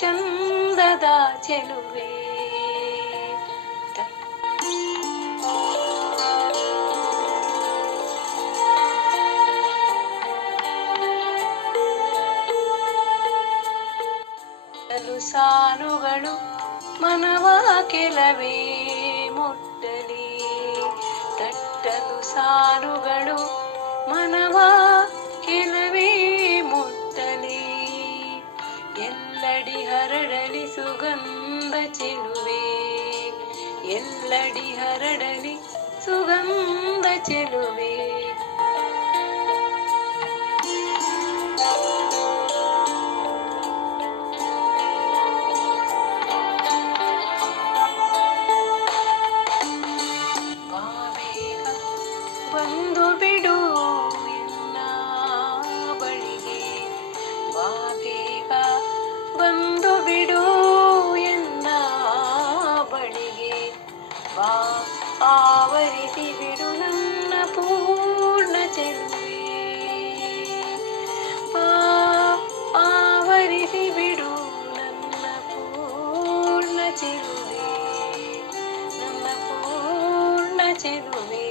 ಚಂದದ ಚೆಲುವೆ. ಸಾಲುಗಳು ಮನವ ಕೆಲವೇ ಮುಟ್ಟಲಿ, ತಟ್ಟಲು ಸಾಲುಗಳು ಮನವ ಕೆಲವೇ ಮುಟ್ಟಲಿ. ಎಲ್ಲಡಿ ಹರಡಲಿ ಸುಗಂಧ ಚೆಲುವೆ, ಎಲ್ಲಡಿ ಹರಡಲಿ ಸುಗಂಧ ಚೆಲುವೆ. ಬಂದು ಬಿಡು ಎನ್ನ ಬಳಿಗೆ, ಬಾ ಬೇಗ ಬಂದು ಬಿಡು ಎನ್ನ ಬಳಿಗೆ. ಬಾ ಆವರಿಸಿ ಬಿಡು ನನ್ನ ಪೂರ್ಣ ಚೆಲುವೆ, ಬಾ ಆವರಿಸಿ ಬಿಡು ನನ್ನ ಪೂರ್ಣ ಚೆಲುವೆ, ನನ್ನ ಪೂರ್ಣ ಚೆಲುವೆ.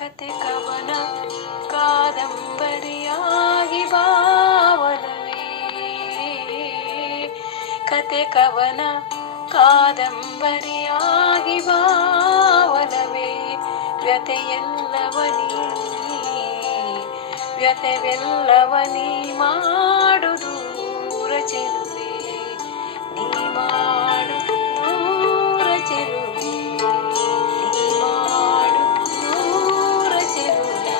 ಕತೆ ಕವನ ಕಾದಂಬರಿಯಾಗಿ ಬಾವಲವೇ, ಕತೆ ಕವನ ಕಾದಂಬರಿಯಾಗಿ ಬಾವಲವೇ. ವ್ಯಥೆಯೆಲ್ಲವನೀ ವ್ಯಥೆವೆಲ್ಲವನೀ ಮಾಡು ದೂರ ಚೆಲುವೆ, ನೀ ಮಾಡು ದೂರ ಚೆಲುವೆ, ನೀ ಮಾಡು ದೂರ ಚೆಲುವೆ,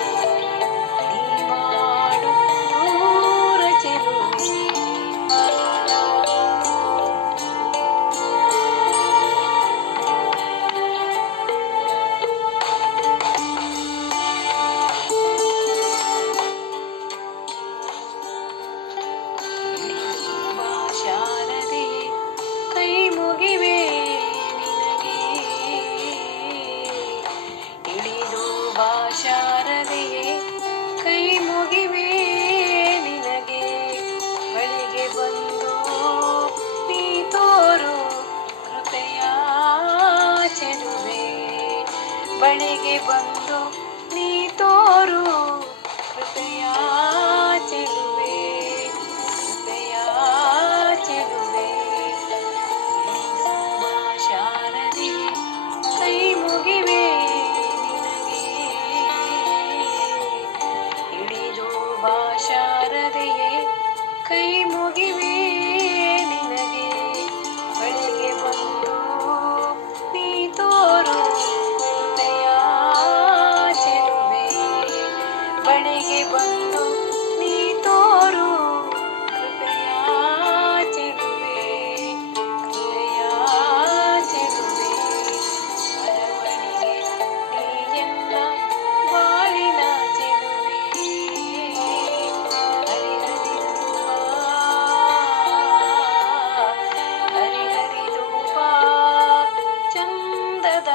ನೀ ಮಾಡು ದೂರ ಚೆಲುವೆ. ಕೈ ಮುಗಿವೆ ನಿನಗೆ, ಇಳಿದು ಬಾ ಶಾರದೆಯೇ ಕೈ ಮುಗಿವೆ ನಿನಗೆ. ಬಳಿಗೆ ಬಂದು ನೀ ತೋರು ಕೃಪೆಯ ಚೆಲುವೆ, ಬಳಿಗೆ ಬಂದು ನೀ ತೋರು ಕೃಪೆಯ ಚೆಲುವೆ, ಕೃಪೆಯ ಚೆಲುವೆ. ಶಾರದೆ ಕೈ ಮುಗಿವೆ ನಿನಗೆ, ಇಳಿದು ಬಾ ಶಾರದೆಯೇ ಕೈ ಮುಗಿವೆ ನಿನಗೆ. ಬಳಿಗೆ ಬಂದು ನೀ ತೋರು ಕೃಪೆಯ ಚೆಲುವೆ, ಬಳಿಗೆ ಬಂದು ನೀ ತೋರು ಕೃಪೆಯ ಚೆಲುವೆ, ಕೃಪೆಯ ಚೆಲುವೆ. ಅರವಣಿಗೆ ನೀಯೆಲ್ಲ ಬಾಳಿನ ಚೆಲುವೆ, ಹರಿಹರಿದು ಬಾ ಚಂದದ